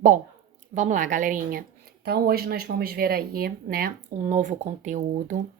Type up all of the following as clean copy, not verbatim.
Bom, vamos lá, galerinha. Então, hoje nós vamos ver aí, né, um novo conteúdo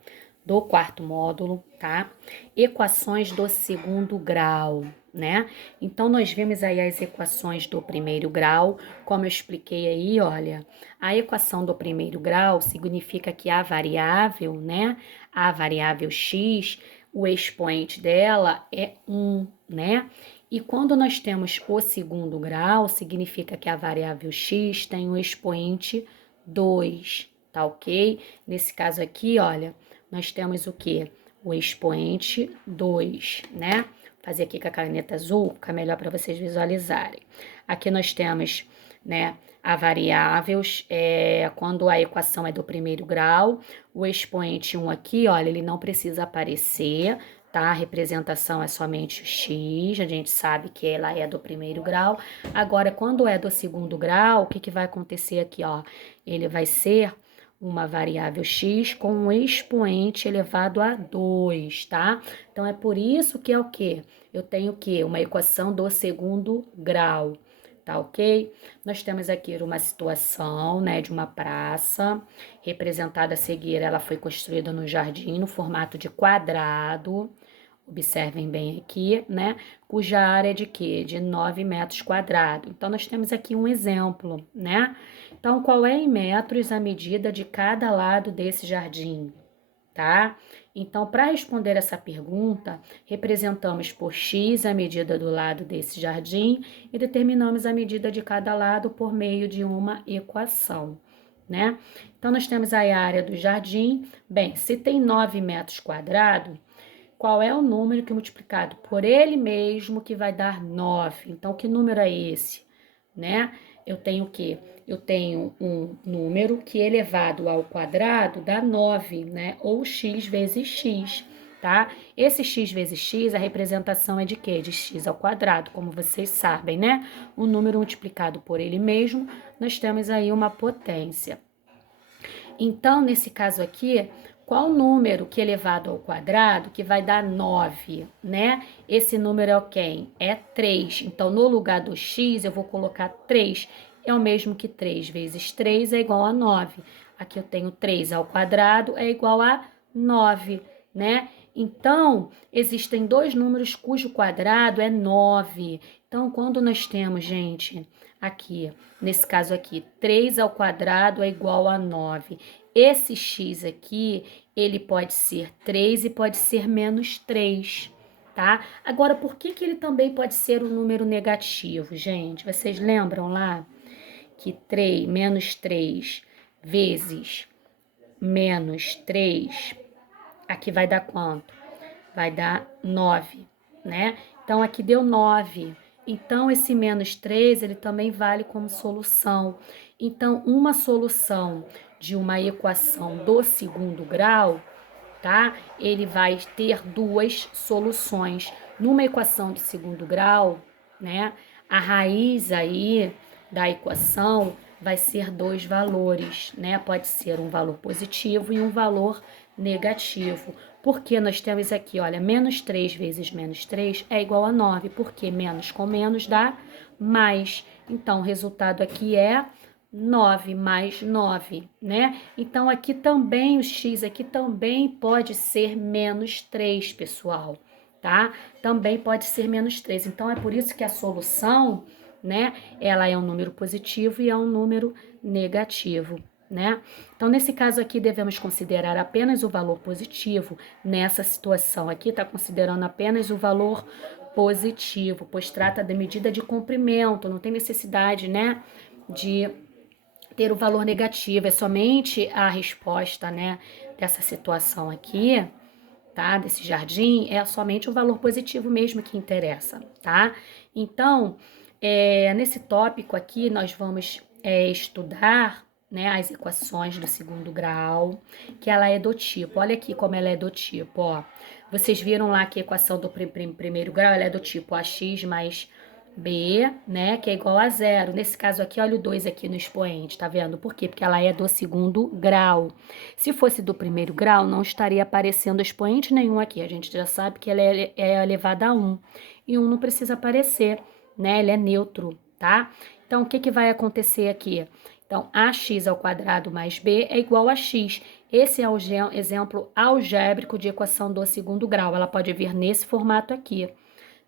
do quarto módulo, tá? Equações do segundo grau, né? Então, nós vimos aí as equações do primeiro grau, como eu expliquei aí, olha, a equação do primeiro grau significa que a variável, né, a variável x, o expoente dela é 1, né? E quando nós temos o segundo grau, significa que a variável x tem um expoente 2, tá ok? Nesse caso aqui, olha, nós temos o quê? O expoente 2, né? Vou fazer aqui com a caneta azul, fica melhor para vocês visualizarem. Aqui nós temos, né, a variável, quando a equação é do primeiro grau, o expoente 1 aqui, olha, ele não precisa aparecer, tá? A representação é somente o x, a gente sabe que ela é do primeiro grau. Agora, quando é do segundo grau, o que vai acontecer aqui, ó? Ele vai ser uma variável x com um expoente elevado a 2, tá? Então, é por isso que é o quê? Eu tenho o quê? Uma equação do segundo grau, tá ok? Nós temos aqui uma situação, né, de uma praça, representada a seguir, ela foi construída no jardim no formato de quadrado. Observem bem aqui, né? Cuja área é de quê? De 9 metros quadrados. Então, nós temos aqui um exemplo, né? Então, qual é em metros a medida de cada lado desse jardim, tá? Então, para responder essa pergunta, representamos por x a medida do lado desse jardim e determinamos a medida de cada lado por meio de uma equação, né? Então, nós temos aí a área do jardim. Bem, se tem 9 metros quadrados, qual é o número que multiplicado por ele mesmo que vai dar 9? Então, que número é esse? Né? Eu tenho o quê? Eu tenho um número que elevado ao quadrado dá 9, né? Ou x vezes x, tá? Esse x vezes x, a representação é de quê? De x ao quadrado, como vocês sabem, né? O número multiplicado por ele mesmo, nós temos aí uma potência. Então, nesse caso aqui, qual número que elevado ao quadrado que vai dar 9, né? Esse número é o quem? É 3. Então, no lugar do x, eu vou colocar 3. É o mesmo que 3 vezes 3 é igual a 9. Aqui eu tenho 3 ao quadrado é igual a 9, né? Então, existem dois números cujo quadrado é 9. Então, quando nós temos, gente, aqui, nesse caso aqui, 3 ao quadrado é igual a 9. Esse x aqui, ele pode ser 3 e pode ser menos 3, tá? Agora, por que ele também pode ser um número negativo, gente? Vocês lembram lá que 3, menos 3 vezes menos 3, aqui vai dar quanto? Vai dar 9, né? Então, aqui deu 9. Então, esse menos 3, ele também vale como solução. Então, uma solução de uma equação do segundo grau, tá? Ele vai ter duas soluções. Numa equação de segundo grau, né? A raiz aí da equação vai ser dois valores, né? Pode ser um valor positivo e um valor negativo. Porque nós temos aqui, olha, menos 3 vezes menos 3 é igual a 9, porque menos com menos dá mais. Então, o resultado aqui é 9 mais 9, né? Então, aqui também, o x aqui também pode ser menos 3, pessoal, tá? Também pode ser menos 3. Então, é por isso que a solução, né, ela é um número positivo e é um número negativo, né? Então, nesse caso aqui, devemos considerar apenas o valor positivo. Nessa situação aqui, está considerando apenas o valor positivo, pois trata da medida de comprimento, não tem necessidade, né, de ter o valor negativo, é somente a resposta, né, dessa situação aqui, tá, desse jardim, é somente o valor positivo mesmo que interessa, tá? Então, nesse tópico aqui, nós vamos estudar, né, as equações do segundo grau, que ela é do tipo, olha aqui como ela é do tipo, ó, vocês viram lá que a equação do primeiro grau, ela é do tipo ax mais b, né, que é igual a zero. Nesse caso aqui, olha o 2 aqui no expoente, tá vendo? Por quê? Porque ela é do segundo grau. Se fosse do primeiro grau, não estaria aparecendo expoente nenhum aqui. A gente já sabe que ela é elevada a 1. E 1 não precisa aparecer, né? Ele é neutro, tá? Então, o que que vai acontecer aqui? Então, ax ao quadrado mais b é igual a x. Esse é o exemplo algébrico de equação do segundo grau. Ela pode vir nesse formato aqui,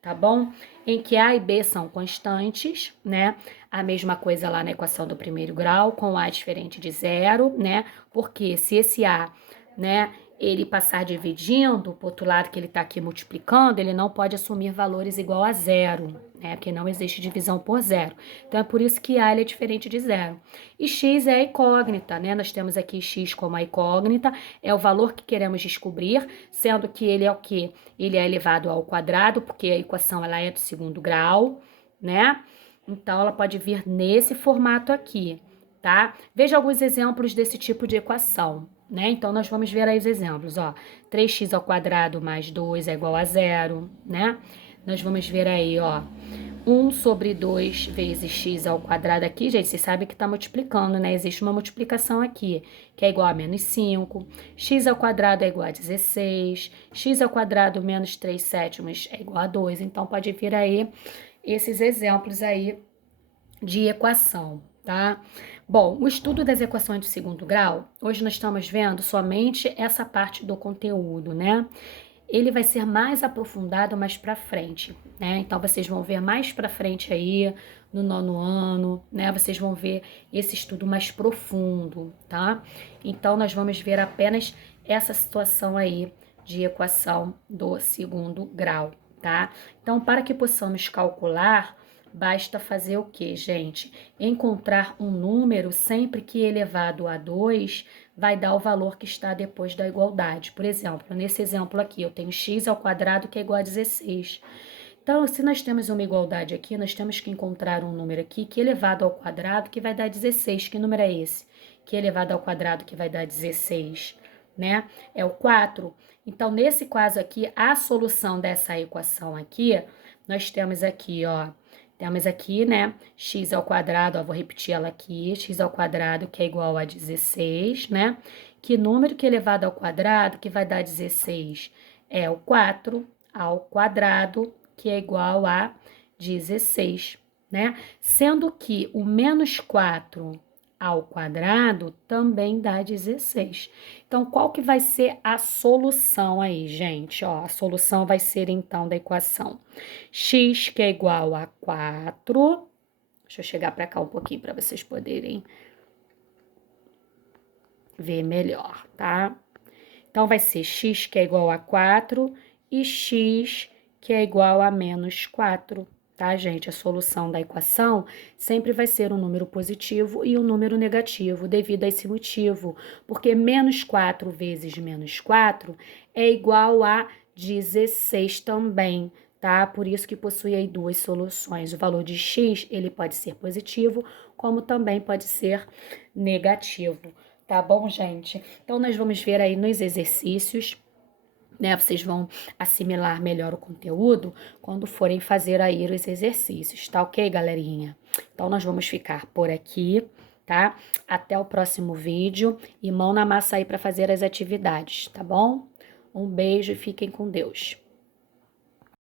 tá bom? Em que a e b são constantes, né? A mesma coisa lá na equação do primeiro grau, com a diferente de zero, né? Porque se esse a, né, ele passar dividindo, pro outro lado que ele está aqui multiplicando, ele não pode assumir valores igual a zero, né? Porque não existe divisão por zero. Então, é por isso que a ele é diferente de zero. E x é a incógnita, né? Nós temos aqui x como a incógnita, é o valor que queremos descobrir, sendo que ele é o quê? Ele é elevado ao quadrado, porque a equação ela é do segundo grau, né? Então, ela pode vir nesse formato aqui, tá? Veja alguns exemplos desse tipo de equação, né? Então, nós vamos ver aí os exemplos, ó. 3x ao quadrado mais 2 é igual a zero, né? Nós vamos ver aí, ó. 1 sobre 2 vezes x ao quadrado aqui, gente, vocês sabem que tá multiplicando, né? Existe uma multiplicação aqui, que é igual a menos 5. X ao quadrado é igual a 16. X ao quadrado menos 3 sétimos é igual a 2. Então, pode vir aí esses exemplos aí de equação, tá? Bom, o estudo das equações de segundo grau, hoje nós estamos vendo somente essa parte do conteúdo, né? Ele vai ser mais aprofundado mais para frente, né? Então vocês vão ver mais para frente aí no nono ano, né? Vocês vão ver esse estudo mais profundo, tá? Então nós vamos ver apenas essa situação aí de equação do segundo grau, tá? Então para que possamos calcular, basta fazer o que, gente? Encontrar um número sempre que elevado a 2 vai dar o valor que está depois da igualdade. Por exemplo, nesse exemplo aqui, eu tenho x ao quadrado que é igual a 16. Então, se nós temos uma igualdade aqui, nós temos que encontrar um número aqui que elevado ao quadrado que vai dar 16. Que número é esse? Que elevado ao quadrado que vai dar 16, né? É o 4. Então, nesse caso aqui, a solução dessa equação aqui, nós temos aqui, ó, temos aqui, né, x ao quadrado, ó, vou repetir ela aqui, x ao quadrado que é igual a 16, né? Que número que elevado ao quadrado que vai dar 16? É o 4 ao quadrado, que é igual a 16, né? Sendo que o menos 4 ao quadrado também dá 16. Então, qual que vai ser a solução aí, gente? Ó, a solução vai ser, então, da equação x, que é igual a 4. Deixa eu chegar para cá um pouquinho para vocês poderem ver melhor, tá? Então, vai ser x, que é igual a 4, e x, que é igual a menos 4. Tá, gente? A solução da equação sempre vai ser um número positivo e um número negativo, devido a esse motivo, porque menos 4 vezes menos 4 é igual a 16 também, tá? Por isso que possui aí duas soluções. O valor de x, ele pode ser positivo, como também pode ser negativo, tá bom, gente? Então, nós vamos ver aí nos exercícios, né? Vocês vão assimilar melhor o conteúdo quando forem fazer aí os exercícios, tá ok, galerinha? Então, nós vamos ficar por aqui, tá? Até o próximo vídeo e mão na massa aí para fazer as atividades, tá bom? Um beijo e fiquem com Deus.